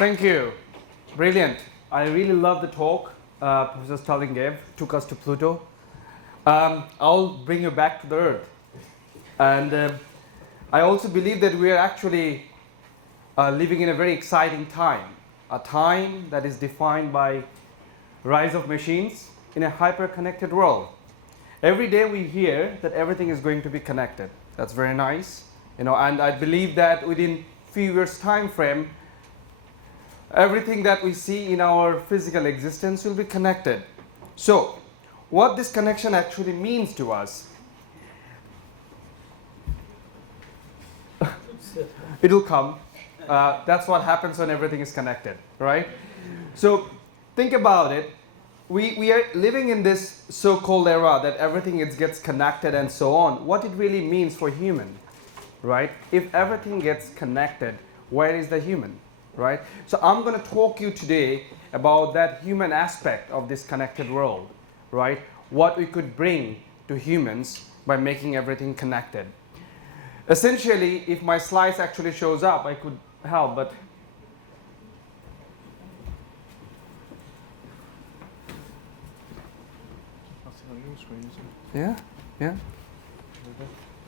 Thank you. Brilliant. I really love the talk Professor Stalin gave. Took us to Pluto. I'll bring you back to the Earth. And I also believe that we are actually living in a very exciting time. A time that is defined by rise of machines in a hyper-connected world. Every day we hear that everything is going to be connected. That's very nice. And I believe that within few years time frame, everything that we see in our physical existence will be connected. So, what this connection actually means to us? It will come. That's what happens when everything is connected, right? So, think about it. We are living in this so-called era that everything gets connected and so on. What it really means for human, right? If everything gets connected, where is the human, right? So I'm going to talk you today about that human aspect of this connected world, right? What we could bring to humans by making everything connected. Essentially, if my slides actually shows up, I could help, but yeah, yeah.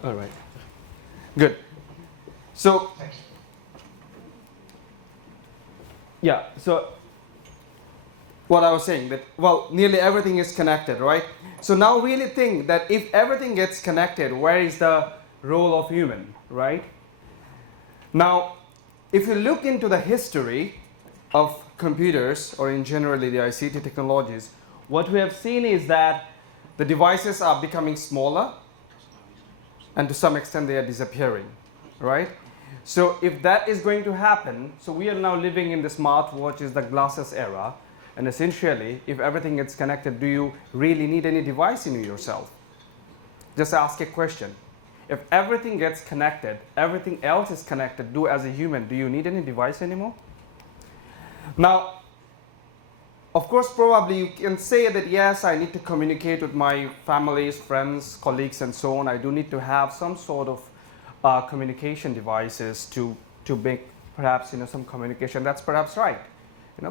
All right. Good. So, yeah. So, what I was saying that nearly everything is connected, right? So now really think that if everything gets connected, where is the role of human, right? Now, if you look into the history of computers or in generally the ICT technologies, what we have seen is that the devices are becoming smaller and to some extent they are disappearing, right? So if that is going to happen, so we are now living in the smartwatches, the glasses era, and essentially if everything gets connected, do you really need any device in yourself? Just ask a question. If everything gets connected, everything else is connected, as a human, do you need any device anymore? Now, of course, probably you can say that, yes, I need to communicate with my families, friends, colleagues, and so on. I do need to have some sort of communication devices to make perhaps some communication. That's perhaps right.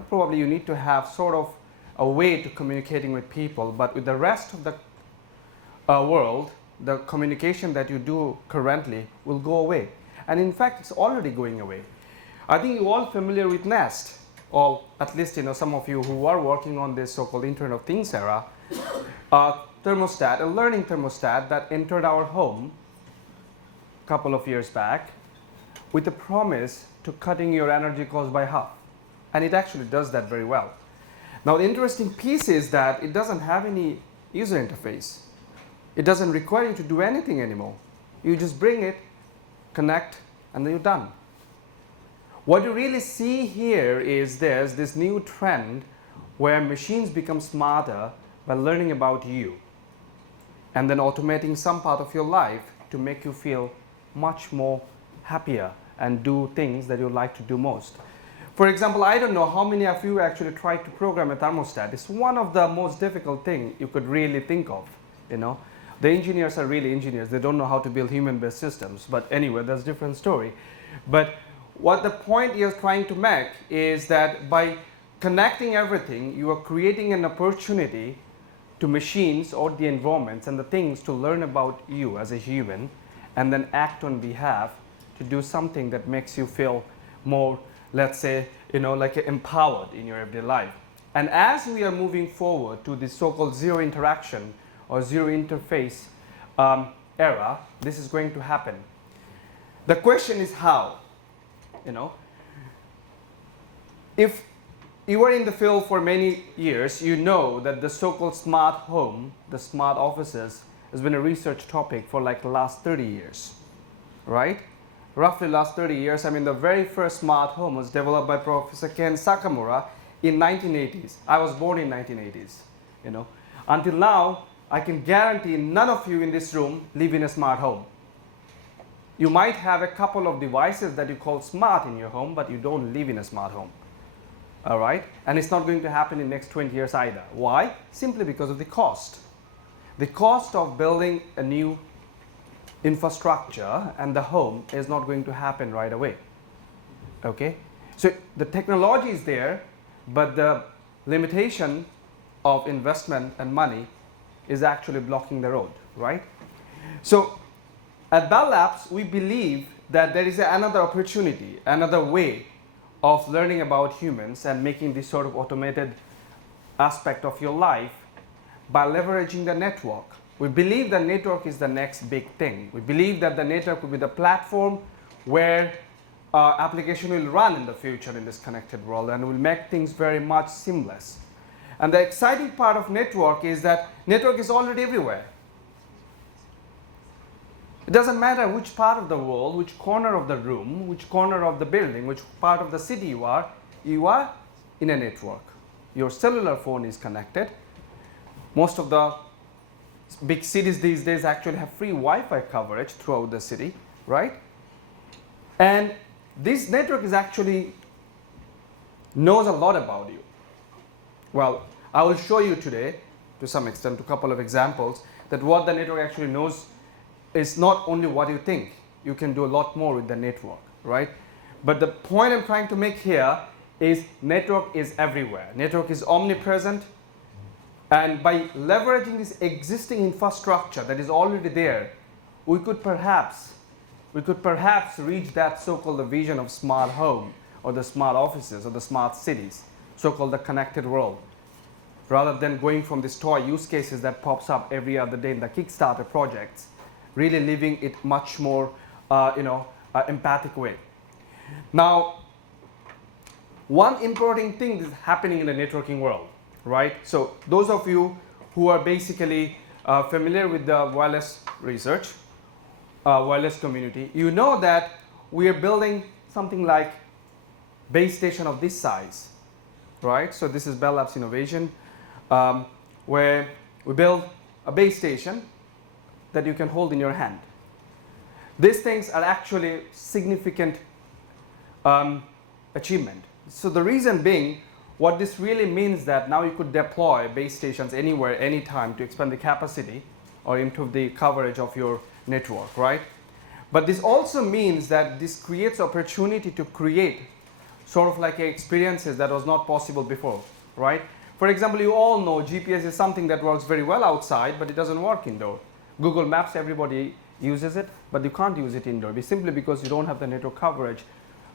Probably you need to have sort of a way to communicating with people, but with the rest of the world, the communication that you do currently will go away. And in fact, it's already going away. I think you're all familiar with Nest. Or at least some of you who are working on this so-called Internet of Things era, thermostat, a learning thermostat that entered our home a couple of years back with the promise to cutting your energy cost by half. And it actually does that very well. Now the interesting piece is that it doesn't have any user interface. It doesn't require you to do anything anymore. You just bring it, connect, and then you're done. What you really see here is there's this new trend where machines become smarter by learning about you and then automating some part of your life to make you feel much more happier and do things that you like to do most. For example, I don't know how many of you actually tried to program a thermostat. It's one of the most difficult things you could really think of. The engineers are really engineers. They don't know how to build human-based systems. But anyway, that's a different story. But what the point you're trying to make is that by connecting everything, you are creating an opportunity to machines or the environments and the things to learn about you as a human and then act on behalf to do something that makes you feel more, let's say, like empowered in your everyday life. And as we are moving forward to this so-called zero interaction or zero interface era, this is going to happen. The question is how? If you are in the field for many years, you know that the so-called smart home, the smart offices, has been a research topic for like the last 30 years, right? Roughly last 30 years. The very first smart home was developed by Professor Ken Sakamura in 1980s. I was born in 1980s, Until now, I can guarantee none of you in this room live in a smart home. You might have a couple of devices that you call smart in your home, but you don't live in a smart home. All right? And it's not going to happen in the next 20 years either. Why? Simply because of the cost. The cost of building a new infrastructure and the home is not going to happen right away. Okay? So the technology is there, but the limitation of investment and money is actually blocking the road, right? So at Bell Labs, we believe that there is another opportunity, another way of learning about humans and making this sort of automated aspect of your life by leveraging the network. We believe the network is the next big thing. We believe that the network will be the platform where application will run in the future in this connected world and will make things very much seamless. And the exciting part of network is that network is already everywhere. It doesn't matter which part of the world, which corner of the room, which corner of the building, which part of the city you are in a network. Your cellular phone is connected. Most of the big cities these days actually have free Wi-Fi coverage throughout the city, right? And this network is actually knows a lot about you. Well, I will show you today, to some extent, a couple of examples, that what the network actually knows is not only what you think. You can do a lot more with the network, right? But the point I'm trying to make here is network is everywhere. Network is omnipresent. And by leveraging this existing infrastructure that is already there, we could perhaps reach that so-called vision of smart home or the smart offices or the smart cities, so-called the connected world, rather than going from these toy use cases that pops up every other day in the Kickstarter projects, really living it much more, empathic way. Now, one important thing is happening in the networking world, right? So those of you who are basically familiar with the wireless research, wireless community, you know that we are building something like base station of this size, right? So this is Bell Labs innovation, where we build a base station that you can hold in your hand. These things are actually significant achievement. So the reason being, what this really means that now you could deploy base stations anywhere, anytime to expand the capacity or improve the coverage of your network, right? But this also means that this creates opportunity to create sort of like experiences that was not possible before, right? For example, you all know GPS is something that works very well outside, but it doesn't work indoor. Google Maps, everybody uses it, but you can't use it indoor, simply because you don't have the network coverage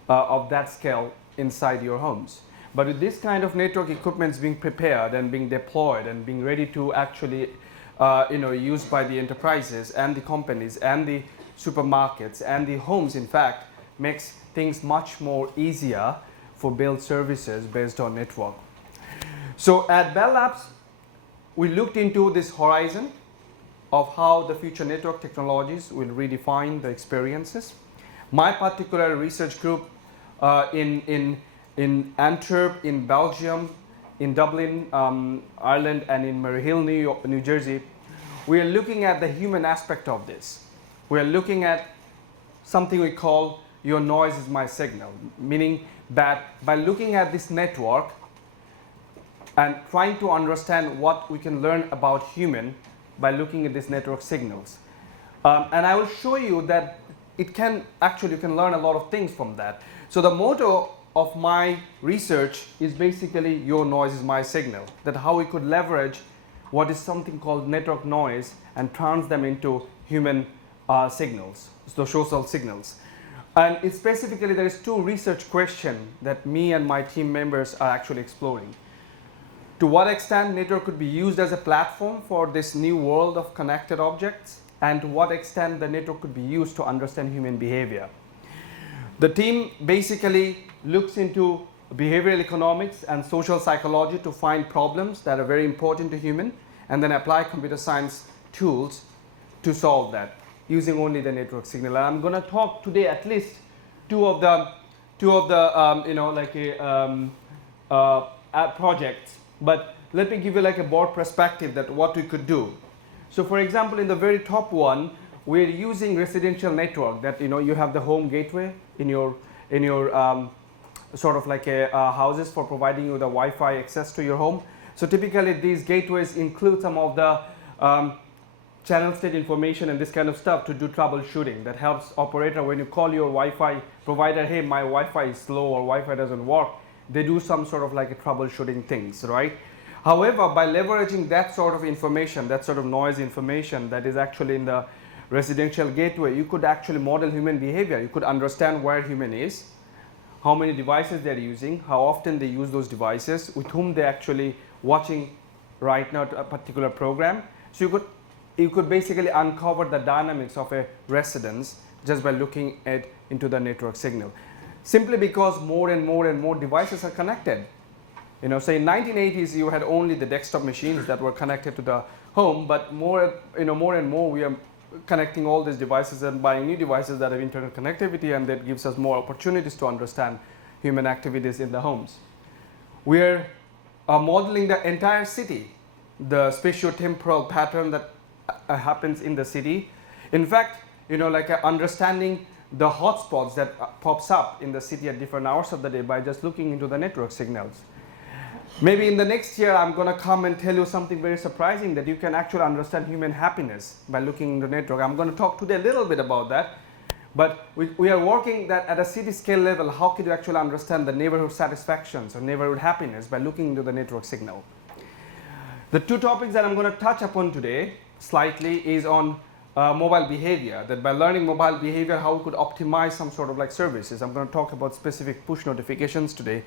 of that scale inside your homes. But with this kind of network equipment being prepared and being deployed and being ready to actually used by the enterprises and the companies and the supermarkets and the homes, in fact, makes things much more easier for build services based on network. So at Bell Labs, we looked into this horizon of how the future network technologies will redefine the experiences. My particular research group in Antwerp, in Belgium, in Dublin, Ireland, and in Murray Hill, New Jersey, we are looking at the human aspect of this. We are looking at something we call your noise is my signal, meaning that by looking at this network and trying to understand what we can learn about human by looking at these network signals. And I will show you that you can learn a lot of things from that. So the motto of my research is basically your noise is my signal, that how we could leverage what is something called network noise and turns them into human signals, so social signals. And it's specifically, there is two research questions that me and my team members are actually exploring. To what extent network could be used as a platform for this new world of connected objects, and to what extent the network could be used to understand human behavior. The team basically looks into behavioral economics and social psychology to find problems that are very important to human, and then apply computer science tools to solve that using only the network signal. And I'm going to talk today at least two of the projects. But let me give you like a broad perspective that what we could do. So for example, in the very top one, we're using residential network that you have the home gateway in your sort of like houses for providing you the Wi-Fi access to your home. So typically these gateways include some of the channel state information and this kind of stuff to do troubleshooting. That helps operator when you call your Wi-Fi provider, hey, my Wi-Fi is slow or Wi-Fi doesn't work. They do some sort of like a troubleshooting things, right? However, by leveraging that sort of information, that sort of noise information that is actually in the residential gateway, you could actually model human behavior. You could understand where human is, how many devices they're using, how often they use those devices, with whom they're actually watching right now a particular program. So you could basically uncover the dynamics of a residence just by looking into the network signal. Simply because more and more devices are connected. You know, say in 1980s you had only the desktop machines that were connected to the home, but more and more we are connecting all these devices and buying new devices that have internet connectivity, and that gives us more opportunities to understand human activities in the homes. We are modeling the entire city, the spatio-temporal pattern that happens in the city. In fact, you know, like understanding the hotspots that pops up in the city at different hours of the day by just looking into the network signals. Maybe in the next year I'm going to come and tell you something very surprising, that you can actually understand human happiness by looking into the network. I'm going to talk today a little bit about that. But we are working that at a city scale level, how can you actually understand the neighborhood satisfactions or neighborhood happiness by looking into the network signal. The two topics that I'm going to touch upon today slightly is on mobile behavior, that by learning mobile behavior, how we could optimize some sort of like services. I'm going to talk about specific push notifications today.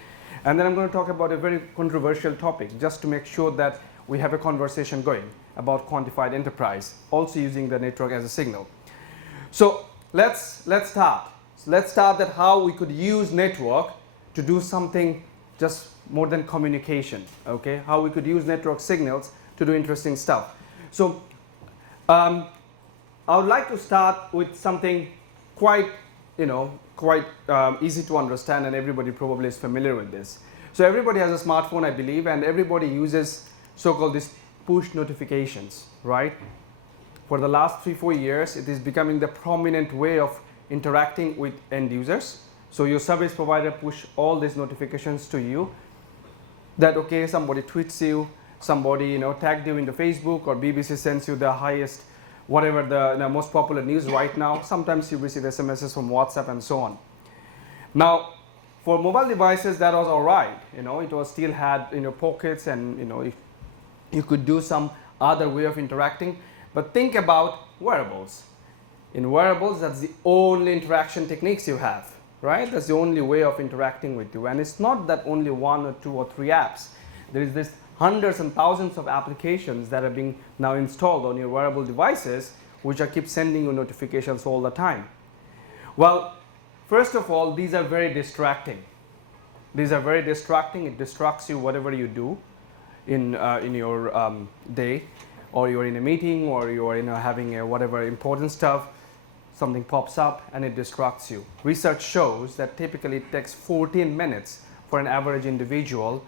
And then I'm going to talk about a very controversial topic, just to make sure that we have a conversation going about quantified enterprise, also using the network as a signal. So let's start. So let's start that how we could use network to do something just more than communication, okay? How we could use network signals to do interesting stuff. So I would like to start with something quite easy to understand, and everybody probably is familiar with this. So everybody has a smartphone, I believe, and everybody uses so-called these push notifications, right? For the last 3-4 years, it is becoming the prominent way of interacting with end users. So your service provider push all these notifications to you that, okay, somebody tweets you, somebody tagged you into Facebook, or BBC sends you the highest, whatever the most popular news right now. Sometimes you receive SMSs from WhatsApp and so on. Now, for mobile devices, that was all right. It was still had in your pockets, and you could do some other way of interacting. But think about wearables. In wearables, that's the only interaction techniques you have, right? That's the only way of interacting with you. And it's not that only 1 or 2 or 3 apps. There is this hundreds and thousands of applications that are being now installed on your wearable devices, which are keep sending you notifications all the time. Well, first of all, these are very distracting. These are very distracting. It distracts you whatever you do in your day, or you're in a meeting, or you're having a whatever important stuff. Something pops up and it distracts you. Research shows that typically it takes 14 minutes for an average individual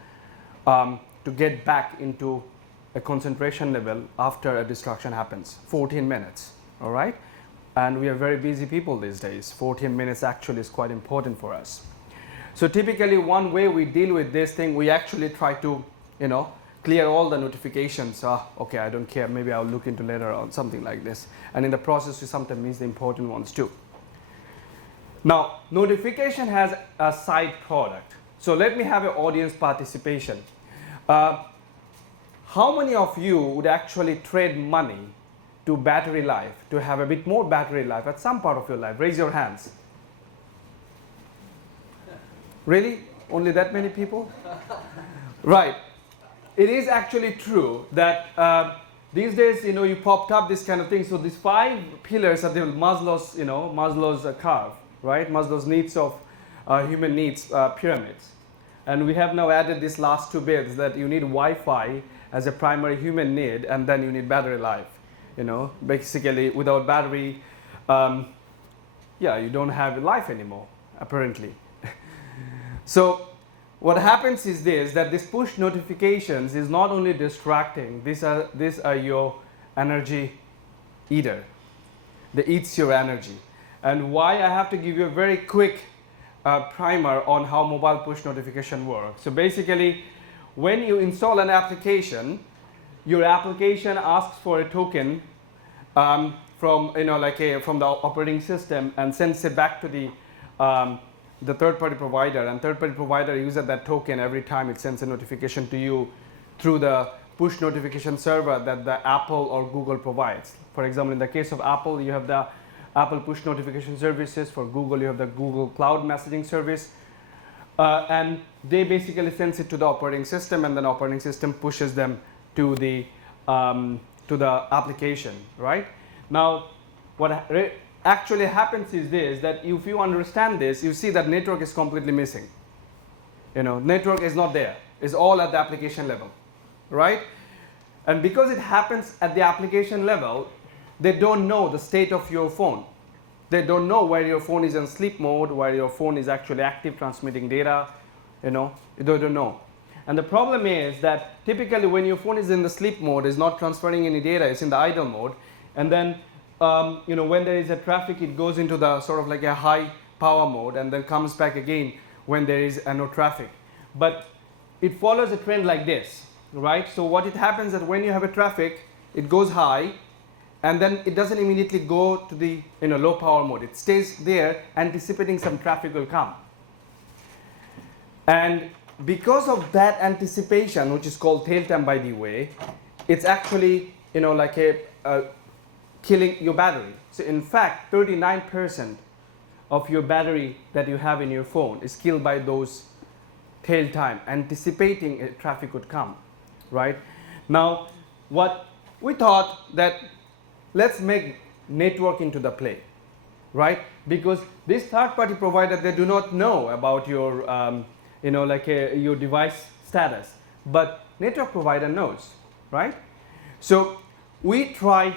to get back into a concentration level after a distraction happens. 14 minutes, all right? And we are very busy people these days. 14 minutes actually is quite important for us. So typically one way we deal with this thing, we actually try to, clear all the notifications. Okay, I don't care, maybe I'll look into later on, something like this. And in the process, we sometimes miss the important ones too. Now, notification has a side product. So let me have an audience participation. How many of you would actually trade money to battery life, to have a bit more battery life at some part of your life? Raise your hands. Really? Only that many people? Right. It is actually true that these days, you popped up this kind of thing. So these 5 pillars are the Maslow's curve, right? Maslow's needs of human needs pyramids. And we have now added these last 2 bits, that you need Wi-Fi as a primary human need, and then you need battery life. Basically without battery, you don't have life anymore, apparently. So what happens is this, that this push notifications is not only distracting, these are your energy eater. They eats your energy. And why I have to give you a very quick primer on how mobile push notification works. So basically, when you install an application, your application asks for a token from from the operating system and sends it back to the third-party provider, and third-party provider uses that token every time it sends a notification to you through the push notification server that the Apple or Google provides. For example, in the case of Apple, you have the Apple push notification services. For Google, you have the Google Cloud messaging service. And they basically sends it to the operating system, and then operating system pushes them to the application, right? Now, what actually happens is this, that if you understand this, you see that network is completely missing. Network is not there. It's all at the application level, right? And because it happens at the application level, they don't know the state of your phone. They don't know where your phone is in sleep mode, where your phone is actually active transmitting data. They don't know. And the problem is that typically when your phone is in the sleep mode, it's not transferring any data, it's in the idle mode. And then when there is a traffic, it goes into the sort of like a high power mode and then comes back again when there is no traffic. But it follows a trend like this, right? So what it happens that when you have a traffic, it goes high, and then it doesn't immediately go to the low power mode. It stays there anticipating some traffic will come. And because of that anticipation, which is called tail time by the way, it's actually killing your battery. So in fact, 39% of your battery that you have in your phone is killed by those tail time, anticipating traffic would come, right? Now, what we thought that let's make network into the play, right? Because this third-party provider, they do not know about your, your device status, but network provider knows, right? So we try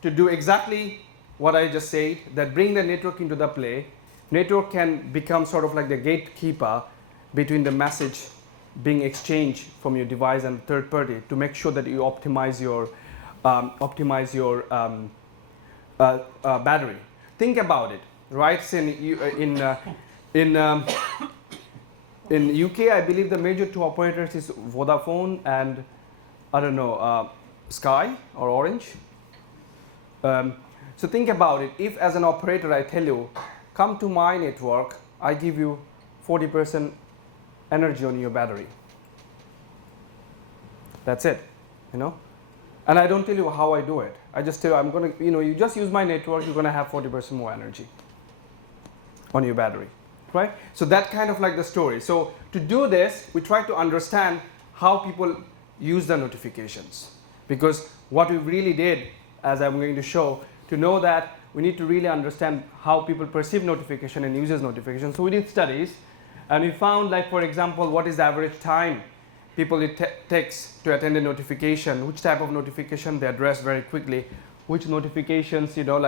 to do exactly what I just said, that bring the network into the play. Network can become sort of like the gatekeeper between the message being exchanged from your device and the third party to make sure that you optimize your battery. Think about it, right? So in UK, I believe the major two operators is Vodafone and I don't know, Sky or Orange. So think about it. If as an operator I tell you, come to my network, I give you 40% energy on your battery. That's it, And I don't tell you how I do it. I just tell you, I'm going to, you just use my network, you're going to have 40% more energy on your battery, right? So that kind of like the story. So to do this, we try to understand how people use the notifications. Because what we really did, as I'm going to show, to know that we need to really understand how people perceive notification and uses notification. So we did studies, and we found, like, for example, what is the average time people it takes to attend a notification, which type of notification they address very quickly, which notifications, they don't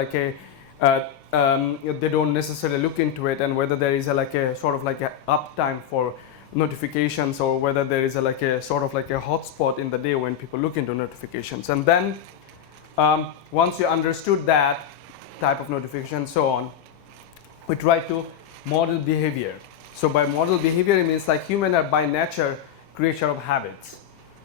necessarily look into it, and whether there is a sort of like a uptime for notifications, or whether there is a sort of like a hotspot in the day when people look into notifications. And then once you understood that type of notification and so on, we try to model behavior. So by model behavior, it means like human are by nature creature of habits.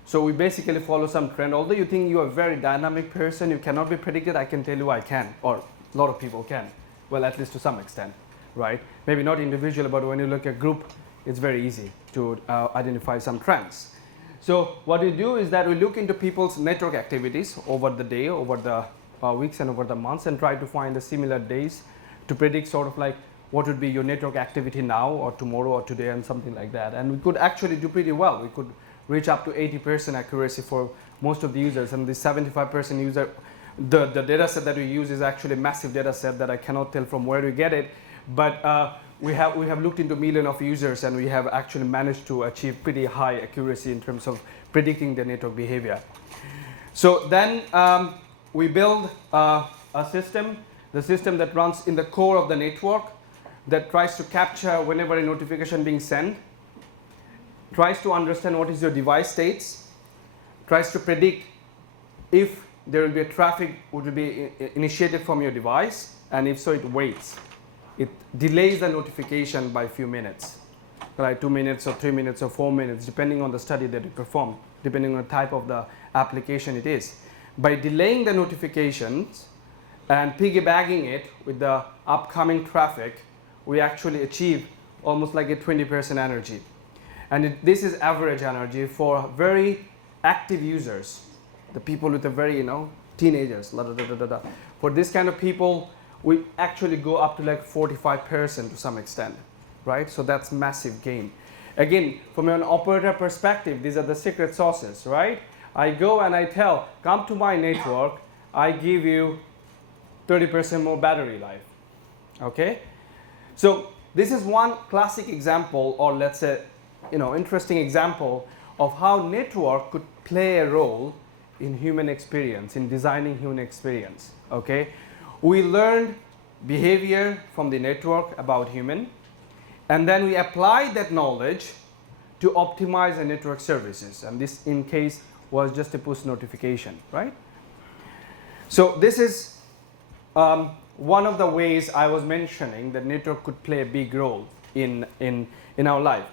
So we basically follow some trend. Although you think you are a very dynamic person, you cannot be predicted, I can tell you I can, or a lot of people can. Well, at least to some extent, right? Maybe not individual, but when you look at group, it's very easy to identify some trends. So what we do is that we look into people's network activities over the day, over the weeks and over the months, and try to find the similar days to predict sort of like what would be your network activity now or tomorrow or today and something like that. And we could actually do pretty well. We could reach up to 80% accuracy for most of the users, and the 75% user, the data set that we use is actually a massive data set that I cannot tell from where we get it, but we have looked into millions of users, and we have actually managed to achieve pretty high accuracy in terms of predicting the network behavior. So then we build a system, the system that runs in the core of the network, that tries to capture whenever a notification being sent, tries to understand what is your device states, tries to predict if there will be a traffic would be initiated from your device, and if so, it waits. It delays the notification by a few minutes, like 2 minutes or 3 minutes or 4 minutes, depending on the study that you perform, depending on the type of the application it is. By delaying the notifications, and piggybacking it with the upcoming traffic, we actually achieve almost like a 20% energy. And this is average energy for very active users, the people with the very, teenagers, For this kind of people, we actually go up to like 45% to some extent, right? So that's massive gain. Again, from an operator perspective, these are the secret sauces, right? I go and I tell, come to my network, I give you 30% more battery life, okay? So this is one classic example, or let's say, interesting example of how network could play a role in human experience, in designing human experience, okay? We learned behavior from the network about human, and then we apply that knowledge to optimize the network services. And this, in case, was just a push notification, right? So this is one of the ways I was mentioning that network could play a big role in our life.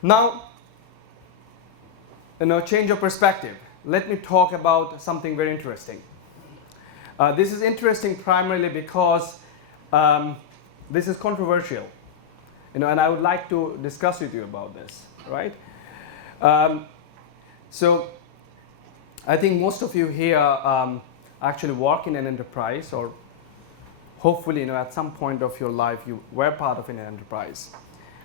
Now, change of perspective. Let me talk about something very interesting. This is interesting primarily because this is controversial, and I would like to discuss with you about this, right? So I think most of you here actually work in an enterprise, or hopefully, at some point of your life you were part of an enterprise,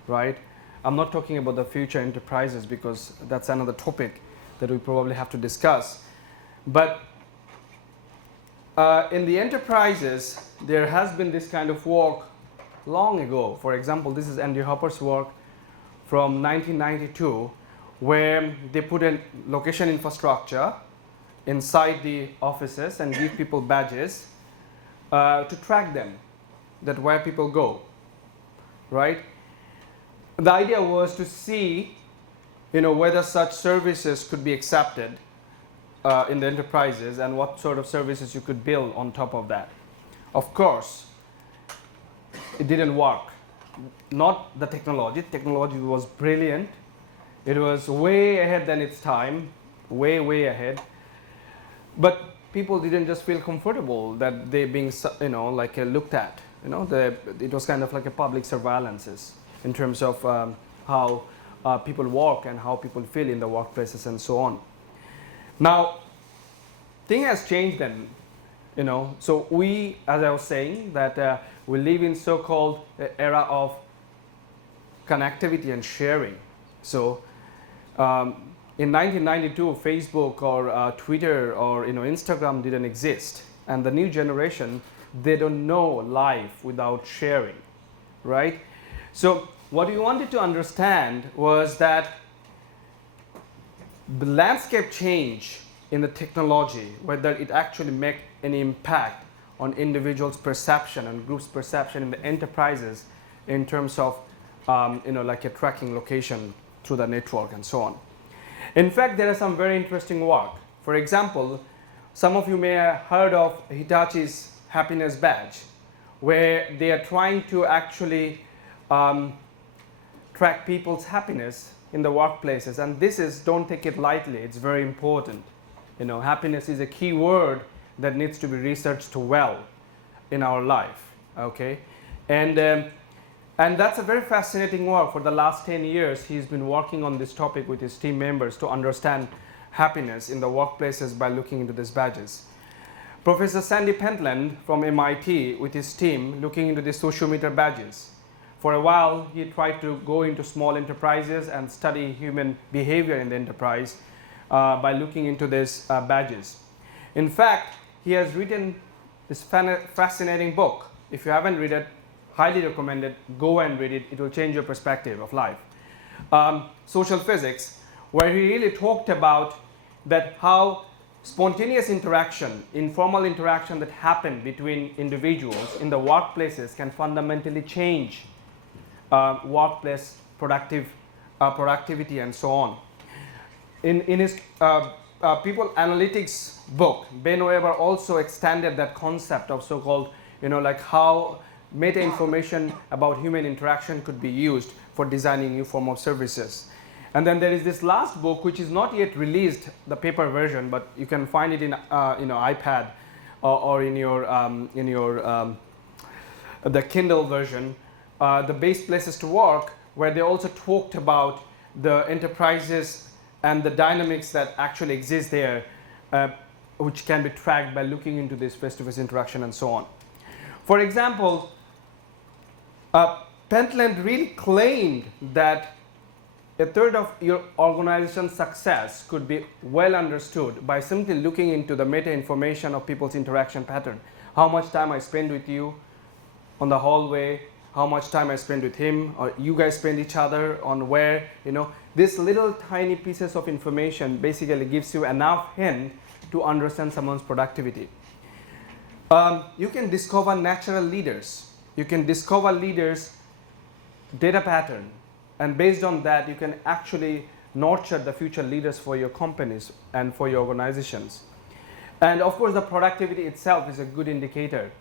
right? I'm not talking about the future enterprises because that's another topic that we probably have to discuss. But in the enterprises, there has been this kind of work long ago. For example, this is Andy Hopper's work from 1992, where they put a location infrastructure inside the offices and give people badges to track them, that where people go, right? The idea was to see, whether such services could be accepted in the enterprises and what sort of services you could build on top of that. Of course, it didn't work. Not the technology. Technology was brilliant. It was way ahead than its time, way, way ahead. But people didn't just feel comfortable that they being, looked at. It was kind of like a public surveillances in terms of how people work and how people feel in the workplaces and so on. Now, thing has changed then, So we, as I was saying, that we live in so-called era of connectivity and sharing. So in 1992, Facebook or Twitter or Instagram didn't exist, and the new generation, they don't know life without sharing, right? So what we wanted to understand was that the landscape change in the technology, whether it actually make any impact on individuals' perception and groups' perception in the enterprises in terms of like a tracking location through the network and so on. In fact, there is some very interesting work. For example, some of you may have heard of Hitachi's happiness badge, where they are trying to actually track people's happiness in the workplaces. And this is, don't take it lightly, it's very important. Happiness is a key word that needs to be researched well in our life, okay? And that's a very fascinating work. For the last 10 years, he's been working on this topic with his team members to understand happiness in the workplaces by looking into these badges. Professor Sandy Pentland from MIT with his team looking into the sociometer badges. For a while, he tried to go into small enterprises and study human behavior in the enterprise by looking into these badges. In fact, he has written this fascinating book. If you haven't read it, highly recommend it. Go and read it. It will change your perspective of life. Social Physics, where he really talked about that how spontaneous interaction, informal interaction that happen between individuals in the workplaces can fundamentally change workplace productivity and so on. In his people analytics book, Ben Weber also extended that concept of so-called, like how meta information about human interaction could be used for designing new form of services. And then there is this last book, which is not yet released, the paper version, but you can find it in iPad, or in your the Kindle version, the best places to work, where they also talked about the enterprises and the dynamics that actually exist there, which can be tracked by looking into this face-to-face interaction and so on. For example, Pentland really claimed that a third of your organization's success could be well understood by simply looking into the meta information of people's interaction pattern. How much time I spend with you on the hallway, how much time I spend with him, or you guys spend each other on where, this little tiny pieces of information basically gives you enough hint to understand someone's productivity. You can discover natural leaders. You can discover leaders' data pattern, and based on that, you can actually nurture the future leaders for your companies and for your organizations. And of course, the productivity itself is a good indicator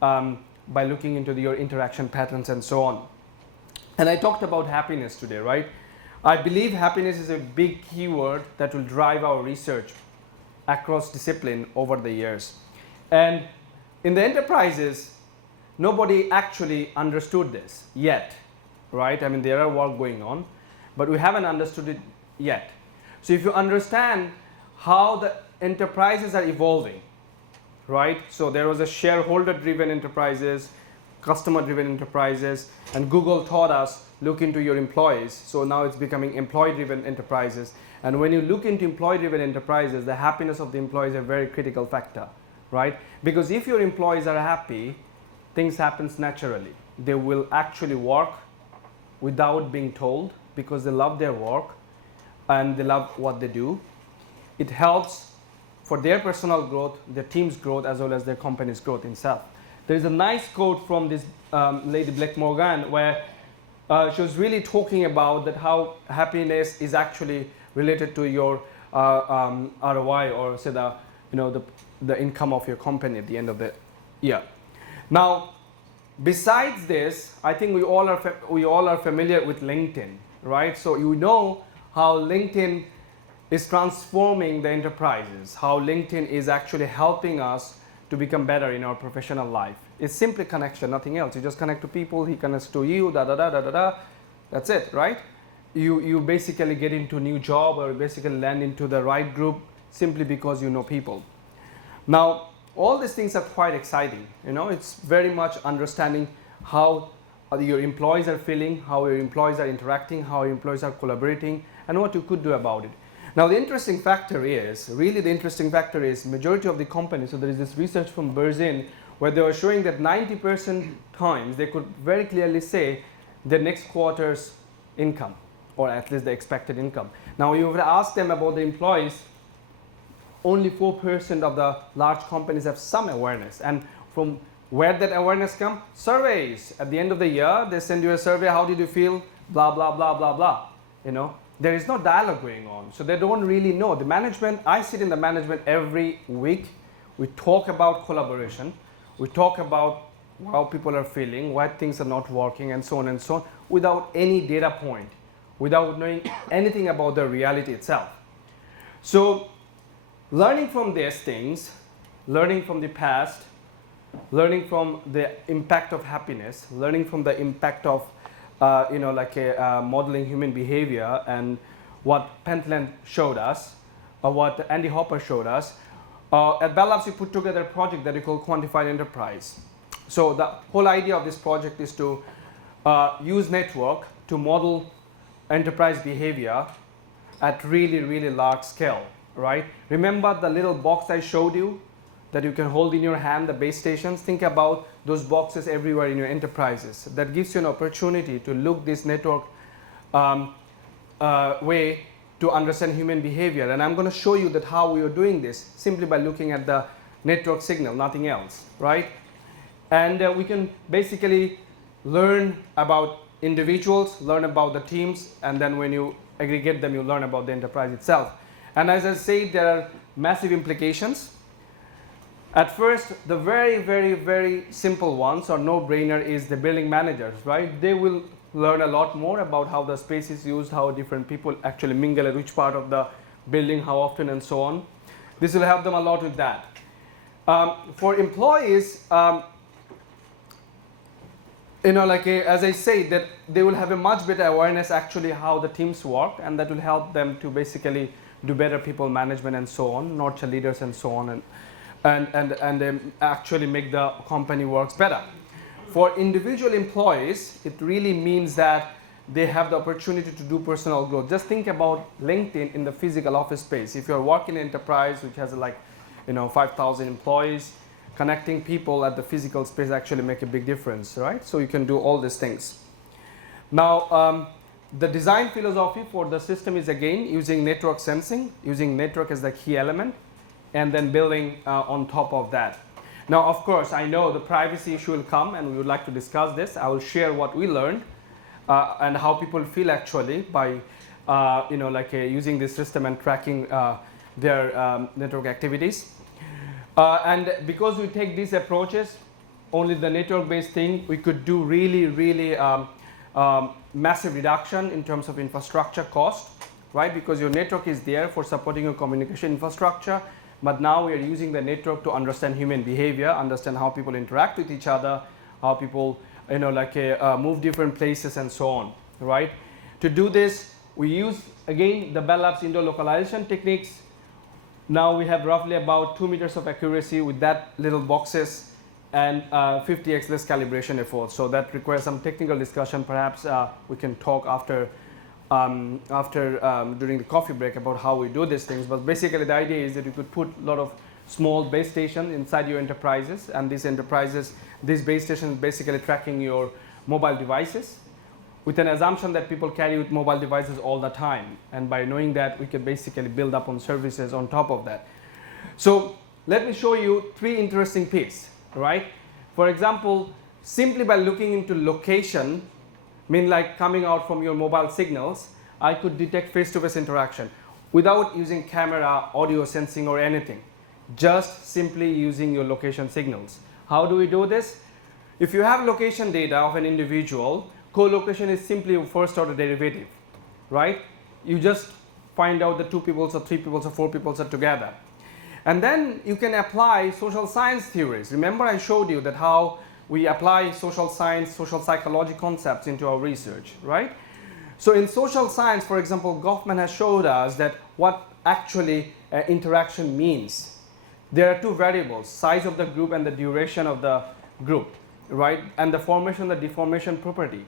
by looking into your interaction patterns and so on. And I talked about happiness today, right? I believe happiness is a big keyword that will drive our research across discipline over the years. And in the enterprises, nobody actually understood this yet, right? I mean, there are work going on, but we haven't understood it yet. So if you understand how the enterprises are evolving, right? So there was a shareholder-driven enterprises, customer-driven enterprises, and Google taught us, look into your employees. So now it's becoming employee-driven enterprises. And when you look into employee-driven enterprises, the happiness of the employees is a very critical factor, right? Because if your employees are happy, things happen naturally. They will actually work without being told because they love their work and they love what they do. It helps for their personal growth, their team's growth, as well as their company's growth itself. There is a nice quote from this lady Blake Morgan where she was really talking about that how happiness is actually related to your ROI, or say the income of your company at the end of the year. Now, besides this, I think we all are familiar with LinkedIn, right? So you know how LinkedIn is transforming the enterprises, how LinkedIn is actually helping us to become better in our professional life. It's simply connection, nothing else. You just connect to people, he connects to you, that's it, right? You basically get into a new job or basically land into the right group simply because you know people. Now, all these things are quite exciting. It's very much understanding how your employees are feeling, how your employees are interacting, how your employees are collaborating, and what you could do about it. Now, the interesting factor is, majority of the companies, so there is this research from Berzin where they were showing that 90% times they could very clearly say the next quarter's income, or at least the expected income. Now, you would ask them about the employees, only 4% of the large companies have some awareness. And from where that awareness comes? Surveys. At the end of the year, they send you a survey, how did you feel? Blah, blah, blah, blah, blah. There is no dialogue going on. So they don't really know. The management, I sit in the management every week. We talk about collaboration. We talk about how people are feeling, why things are not working, and so on, without any data point, without knowing anything about the reality itself. So learning from these things, learning from the past, learning from the impact of happiness, learning from the impact of modeling human behavior, and what Pentland showed us, or what Andy Hopper showed us. At Bell Labs, we put together a project that we call Quantified Enterprise. So the whole idea of this project is to use network to model enterprise behavior at really, really large scale, right? Remember the little box I showed you that you can hold in your hand, the base stations? Think about those boxes everywhere in your enterprises. That gives you an opportunity to look this network way to understand human behavior. And I'm going to show you that how we are doing this simply by looking at the network signal, nothing else, right? And we can basically learn about individuals, learn about the teams, and then when you aggregate them, you learn about the enterprise itself. And as I said, there are massive implications. At first, the very, very, very simple ones or no-brainer is the building managers, right? They will learn a lot more about how the space is used, how different people actually mingle at which part of the building, how often, and so on. This will help them a lot with that. For employees, as I say, that they will have a much better awareness actually how the teams work, and that will help them to basically do better people management and so on, nurture leaders and so on, and actually make the company works better. For individual employees, it really means that they have the opportunity to do personal growth. Just think about LinkedIn in the physical office space. If you're working in an enterprise which has 5,000 employees, connecting people at the physical space actually make a big difference, right? So you can do all these things. Now, the design philosophy for the system is again using network sensing, using network as the key element, and then building on top of that. Now, of course, I know the privacy issue will come, and we would like to discuss this. I will share what we learned and how people feel actually by using this system and tracking their network activities. And because we take these approaches, only the network-based thing, we could do really massive reduction in terms of infrastructure cost, right? Because your network is there for supporting your communication infrastructure, but now we are using the network to understand human behavior, understand how people interact with each other, how people move different places and so on, right? To do this, we use again the Bell Labs indoor localization techniques. Now we have roughly about 2 meters of accuracy with that little boxes and 50x less calibration effort. So that requires some technical discussion. Perhaps we can talk after during the coffee break about how we do these things. But basically the idea is that you could put a lot of small base stations inside your enterprises, and these base stations basically tracking your mobile devices with an assumption that people carry with mobile devices all the time. And by knowing that, we can basically build up on services on top of that. So let me show you 3 interesting pieces, right? For example, simply by looking into location, coming out from your mobile signals, I could detect face-to-face interaction without using camera, audio sensing or anything, just simply using your location signals. How do we do this? If you have location data of an individual, co-location is simply a first order derivative, right? You just find out the 2 people or 3 people or 4 people are together. And then you can apply social science theories. Remember I showed you that how we apply social science, social psychology concepts into our research, right? So in social science, for example, Goffman has showed us that what actually interaction means. There are 2 variables, size of the group and the duration of the group, right? And the formation, the deformation property.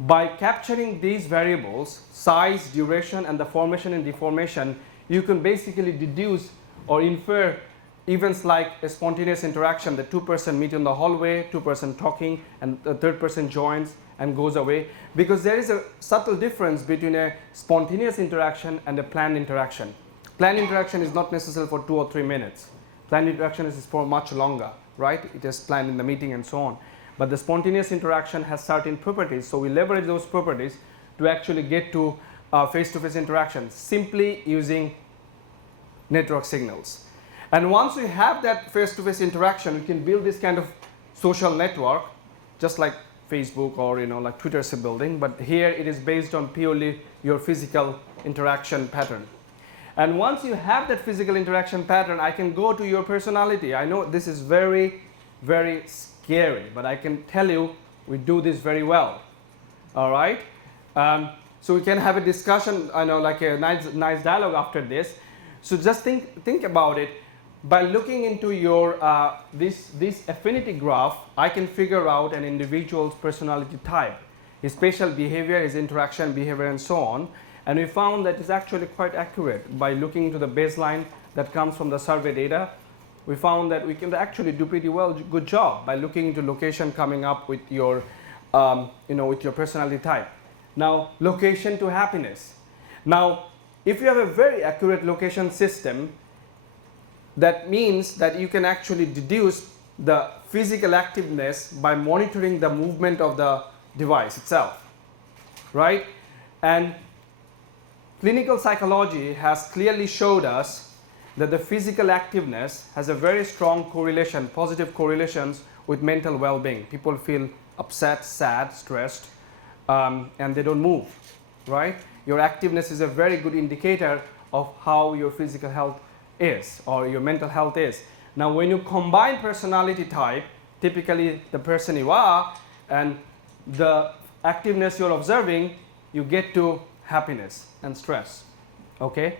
By capturing these variables, size, duration, and the formation and deformation, you can basically deduce or infer events like a spontaneous interaction, the 2 person meet in the hallway, 2 person talking, and the 3rd person joins and goes away. Because there is a subtle difference between a spontaneous interaction and a planned interaction. Planned interaction is not necessary for 2 or 3 minutes. Planned interaction is for much longer, right? It is planned in the meeting and so on. But the spontaneous interaction has certain properties, so we leverage those properties to actually get to face-to-face interaction simply using network signals. And once we have that face-to-face interaction, we can build this kind of social network, just like Facebook or like Twitter is building, but here it is based on purely your physical interaction pattern. And once you have that physical interaction pattern, I can go to your personality. I know this is very, very scary, but I can tell you we do this very well. All right? So we can have a discussion, I know, like a nice dialogue after this. So just think about it. By looking into your this affinity graph, I can figure out an individual's personality type, his spatial behavior, his interaction behavior, and so on. And we found that it's actually quite accurate. By looking into the baseline that comes from the survey data, we found that we can actually do pretty well, good job by looking into location coming up with your, with your personality type. Now, location to happiness. Now, if you have a very accurate location system, that means that you can actually deduce the physical activeness by monitoring the movement of the device itself, right? And clinical psychology has clearly showed us that the physical activeness has a very strong correlation, positive correlations with mental well-being. People feel upset, sad, stressed, and they don't move, right? Your activeness is a very good indicator of how your physical health is or your mental health is. Now when you combine personality type, typically the person you are and the activeness you're observing, you get to happiness and stress. Okay?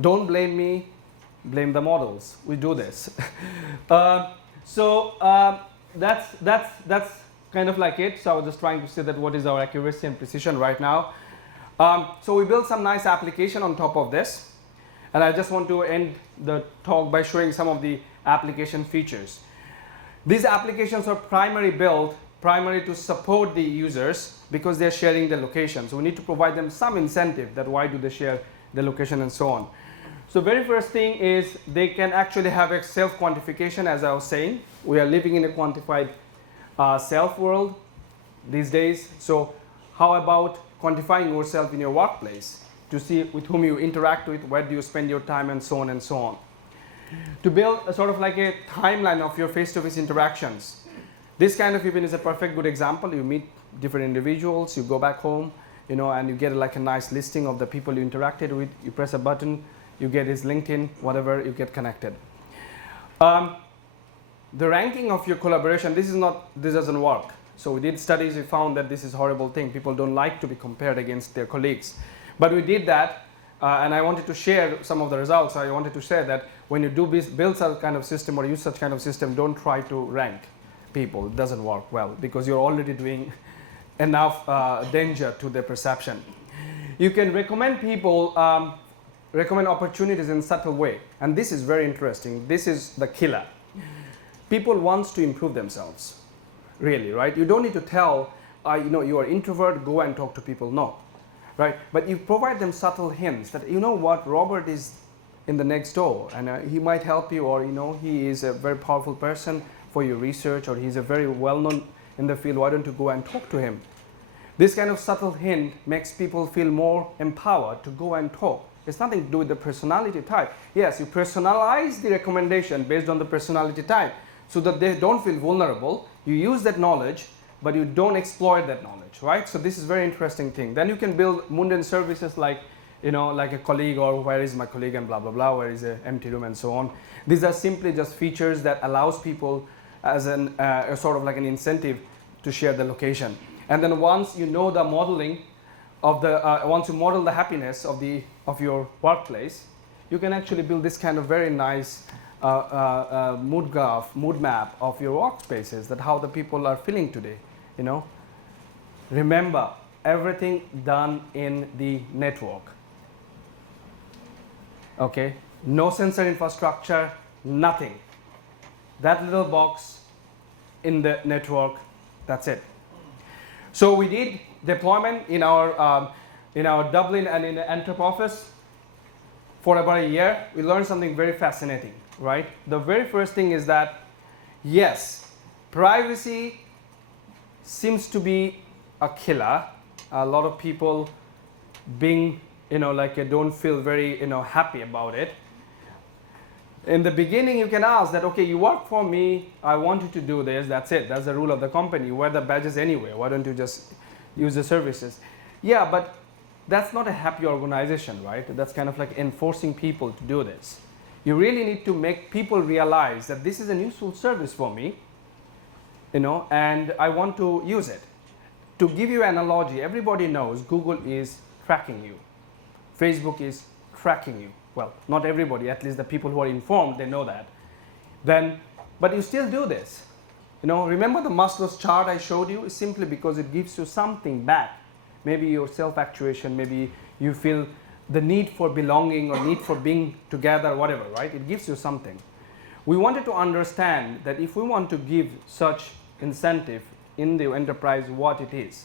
Don't blame me, blame the models. We do this. That's kind of like it. So I was just trying to say that what is our accuracy and precision right now. So we built some nice application on top of this. And I just want to end the talk by showing some of the application features. These applications are primarily built to support the users because they're sharing the location. So we need to provide them some incentive that why do they share the location and so on. So very first thing is they can actually have a self-quantification, as I was saying. We are living in a quantified self world these days. So how about quantifying yourself in your workplace to see with whom you interact with, where do you spend your time and so on and so on. To build a sort of like a timeline of your face-to-face interactions. This kind of event is a perfect good example. You meet different individuals, you go back home, you know, and you get like a nice listing of the people you interacted with. You press a button, you get his LinkedIn, whatever, you get connected. The ranking of your collaboration, this doesn't work. So we did studies, we found that this is a horrible thing. People don't like to be compared against their colleagues. But we did that, and I wanted to share some of the results. I wanted to share that when you do build such kind of system or use such kind of system, don't try to rank people. It doesn't work well because you're already doing enough danger to their perception. You can recommend people, recommend opportunities in subtle way. And this is very interesting. This is the killer. People want to improve themselves, really, right? You don't need to tell, you know, you are introvert, go and talk to people. No, right? But you provide them subtle hints that, you know what, Robert is in the next door and he might help you, or, you know, he is a very powerful person for your research, or he's a very well-known in the field. Why don't you go and talk to him? This kind of subtle hint makes people feel more empowered to go and talk. It's nothing to do with the personality type. Yes, you personalize the recommendation based on the personality type so that they don't feel vulnerable. You use that knowledge, but you don't exploit that knowledge, right? So this is a very interesting thing. Then you can build mundane services like, you know, like a colleague, or where is my colleague and blah, blah, blah, where is an empty room and so on. These are simply just features that allows people as a sort of like an incentive to share the location. And then once you know the modeling of the, once you model the happiness of your workplace, you can actually build this kind of very nice mood graph, mood map of your workspaces, that how the people are feeling today, you know. Remember, everything done in the network. Okay, no sensor infrastructure, nothing. That little box in the network, that's it. So we did deployment in our Dublin and in the Antwerp office for about a year. We learned something very fascinating, right? The very first thing is that, yes, privacy seems to be a killer. A lot of people being, you know, like don't feel very, you know, happy about it. In the beginning, you can ask that, okay, you work for me, I want you to do this, that's it. That's the rule of the company. You wear the badges anyway. Why don't you just use the services? Yeah, but that's not a happy organization, right? That's kind of like enforcing people to do this. You really need to make people realize that this is a useful service for me, you know, and I want to use it. To give you an analogy, everybody knows Google is tracking you. Facebook is tracking you. Well, not everybody, at least the people who are informed, they know that. Then, but you still do this. You know, remember the Maslow's chart I showed you? It's simply because it gives you something back. Maybe your self-actuation, maybe you feel the need for belonging or need for being together, whatever, right? It gives you something. We wanted to understand that if we want to give such incentive in the enterprise, what it is.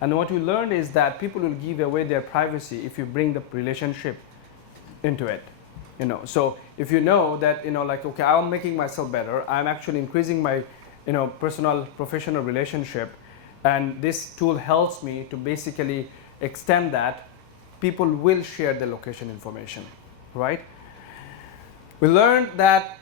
And what we learned is that people will give away their privacy if you bring the relationship into it, you know. So if you know that, you know, like, okay, I'm making myself better, I'm actually increasing my, you know, personal professional relationship, and this tool helps me to basically extend that, people will share the location information, right? We learned that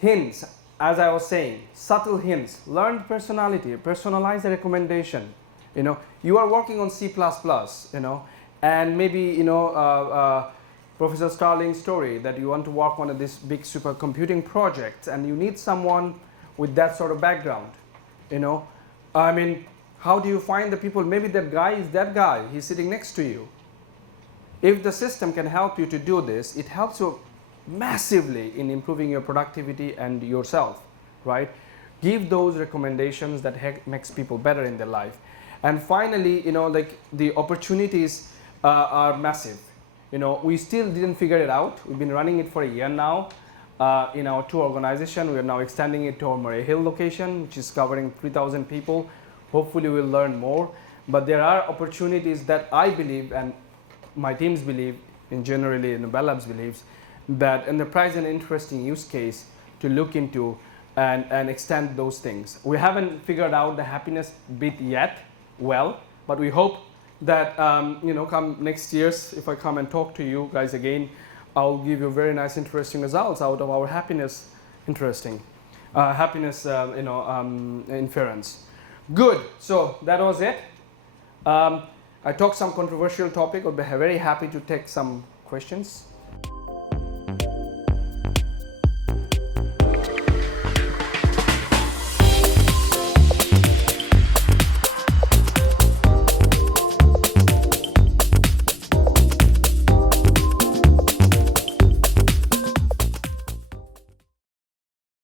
hints, as I was saying, subtle hints, learned personality, personalize the recommendation. You know, you are working on C++, you know, and maybe, you know, Professor Starling's story that you want to work on this big supercomputing project and you need someone with that sort of background, you know. I mean, how do you find the people? Maybe that guy is that guy, he's sitting next to you. If the system can help you to do this, it helps you massively in improving your productivity and yourself, right? Give those recommendations that makes people better in their life. And finally, you know, like the opportunities are massive. You know, we still didn't figure it out. We've been running it for a year now in our 2 organizations. We are now extending it to our Murray Hill location, which is covering 3,000 people. Hopefully we'll learn more. But there are opportunities that I believe and my teams believe, and generally Nobel Labs believes, that enterprise an interesting use case to look into and extend those things. We haven't figured out the happiness bit yet well, but we hope that you know, come next year's, if I come and talk to you guys again, I'll give you very nice interesting results out of our happiness inference. Good, so that was it. I talked some controversial topic. I'll be very happy to take some questions.